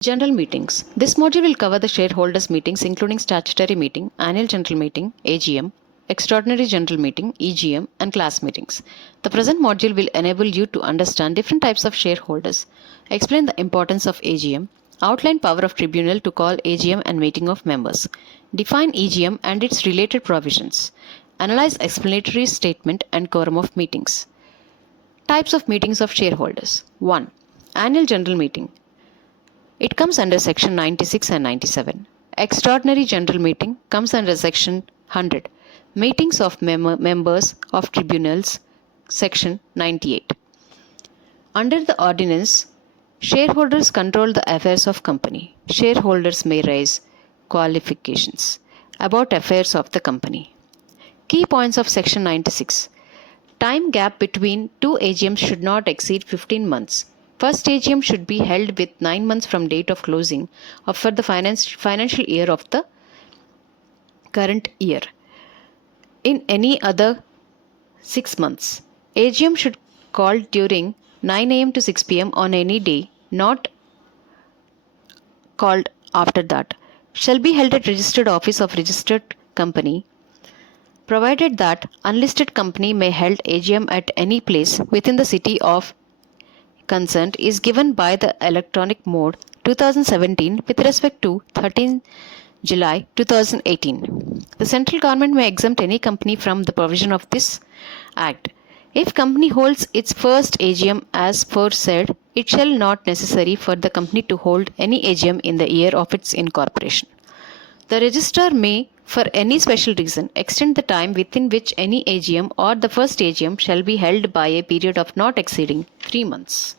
General meetings. This module will cover the shareholders meetings including statutory meeting, annual general meeting, AGM, extraordinary general meeting, EGM, and class meetings. The present module will enable you to understand different types of shareholders, explain the importance of AGM, outline power of tribunal to call AGM and meeting of members, define EGM and its related provisions, analyze explanatory statement and quorum of meetings. Types of meetings of shareholders. 1. Annual general meeting. It comes under section 96 and 97. Extraordinary general meeting comes under section 100. Meetings of members of tribunals, section 98. Under the ordinance, shareholders control the affairs of company. Shareholders may raise qualifications about affairs of the company. Key points of section 96. Time gap between two AGMs should not exceed 15 months. First AGM should be held with 9 months from date of closing for the financial year of the current year. In any other 6 months, AGM should call during 9 am to 6 pm on any day, not called after that. Shall be held at registered office of registered company, provided that unlisted company may held AGM at any place within the city of consent is given by the electronic mode 2017 with respect to 13 July 2018. The central government may exempt any company from the provision of this act. If company holds its first AGM as foresaid, it shall not necessary for the company to hold any AGM in the year of its incorporation. The registrar may, for any special reason, extend the time within which any AGM or the first AGM shall be held by a period of not exceeding 3 months.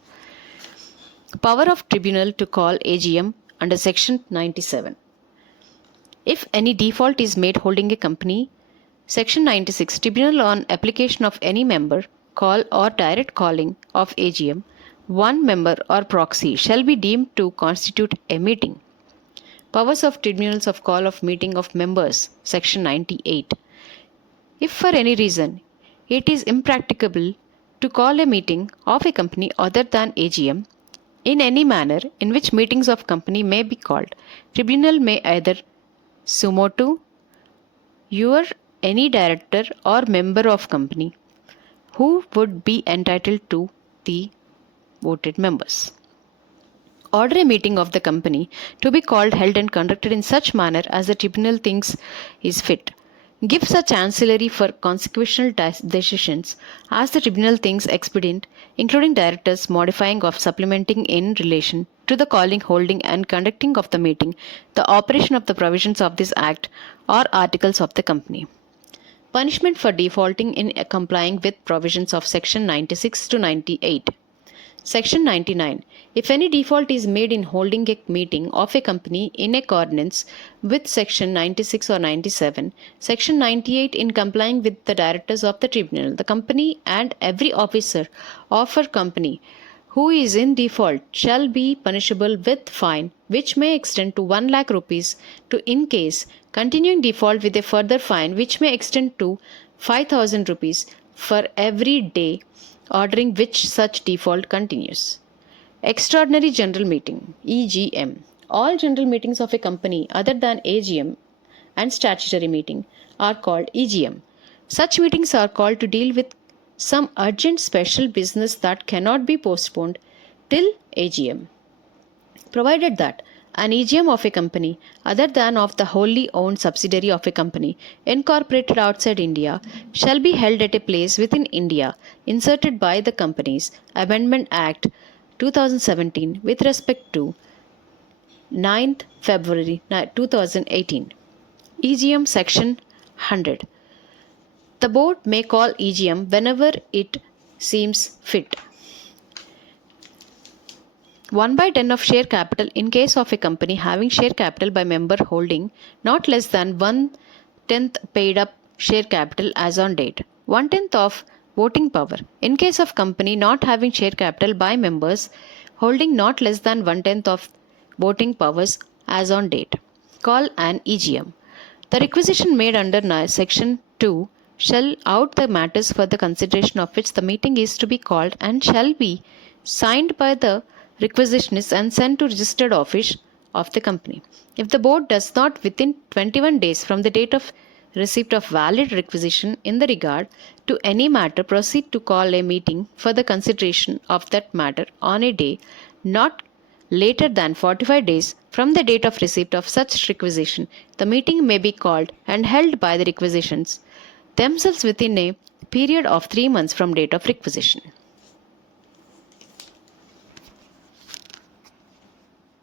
Power of tribunal to call AGM under section 97. If any default is made holding a company, section 96, tribunal on application of any member, call or direct calling of AGM, one member or proxy shall be deemed to constitute a meeting. Powers of tribunals of call of meeting of members, section 98. If for any reason it is impracticable to call a meeting of a company other than AGM, in any manner in which meetings of company may be called, tribunal may either sumo to your any director or member of company who would be entitled to the voted members. Order a meeting of the company to be called, held and conducted in such manner as the tribunal thinks is fit. Give such ancillary for consequential decisions as the tribunal thinks expedient, including directors modifying or supplementing in relation to the calling, holding and conducting of the meeting, the operation of the provisions of this act or articles of the company. Punishment for defaulting in complying with provisions of section 96 to 98. Section 99. If any default is made in holding a meeting of a company in accordance with section 96 or 97, section 98 in complying with the directors of the tribunal, the company and every officer of a company who is in default shall be punishable with fine which may extend to 1 lakh rupees to in case continuing default with a further fine which may extend to 5,000 rupees for every day ordering which such default continues. Extraordinary General Meeting EGM. All general meetings of a company other than AGM and statutory meeting are called EGM. Such meetings are called to deal with some urgent special business that cannot be postponed till AGM. Provided that an EGM of a company other than of the wholly owned subsidiary of a company incorporated outside India shall be held at a place within India inserted by the Companies Amendment Act 2017 with respect to 9th February 2018. EGM Section 100. The board may call EGM whenever it seems fit. 1/10 of share capital in case of a company having share capital by member holding not less than 1/10 paid up share capital as on date. 1/10 of voting power in case of company not having share capital by members holding not less than 1/10 of voting powers as on date. Call an EGM. The requisition made under section 2 shall out the matters for the consideration of which the meeting is to be called and shall be signed by the requisition is and sent to registered office of the company. If the board does not within 21 days from the date of receipt of valid requisition in the regard to any matter proceed to call a meeting for the consideration of that matter on a day not later than 45 days from the date of receipt of such requisition, the meeting may be called and held by the requisitions themselves within a period of 3 months from date of requisition.